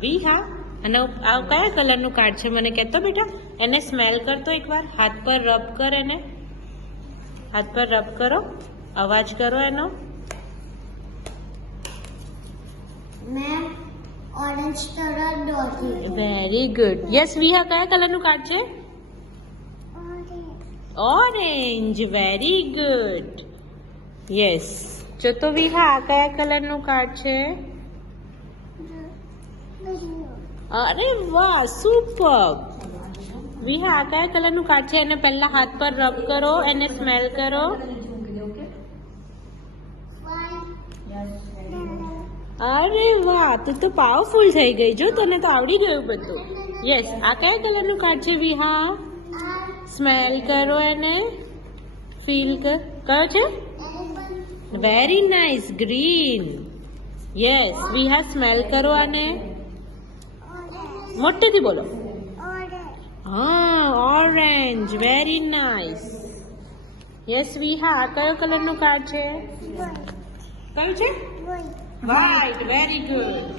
વિહા અને આ કયા કલરનું કાર્ડ છે મને કહેતો બેટા? એને સ્મેલ કરતો એકવાર, હાથ પર રબ કર, એને હાથ પર રબ કરો, અવાજ કરો એનો. મેં ઓરેન્જ કલર દોરી. Very good. યસ વિહા, કયા કલરનું કાર્ડ છે? ઓરેન્જ. Very good. યસ. જો તો વિહા, આ કયા કલરનું કાર્ડ છે? અરે વાહ, સુપર. વિહા, આ કયા કલરનું કાર્ડ છે? એને પહેલા હાથ પર રબ કરો, એને સ્મેલ કરો. અરે વાહ, તું તો પાવરફુલ થઈ ગઈ. જો તને તો આવડી ગયું બધું. યસ. આ કયા કલરનું કાર્ડ છે વિહા? સ્મેલ કરો, એને ફીલ કયો છે? Very nice. Green. Yes Viha, smell કરો આને. મોટેથી બોલો. હા, orange. Very nice. Yes Viha, આ કયો કલરનું કાર્ડ છે? કયું છે? વ્હાઈટ. Very good.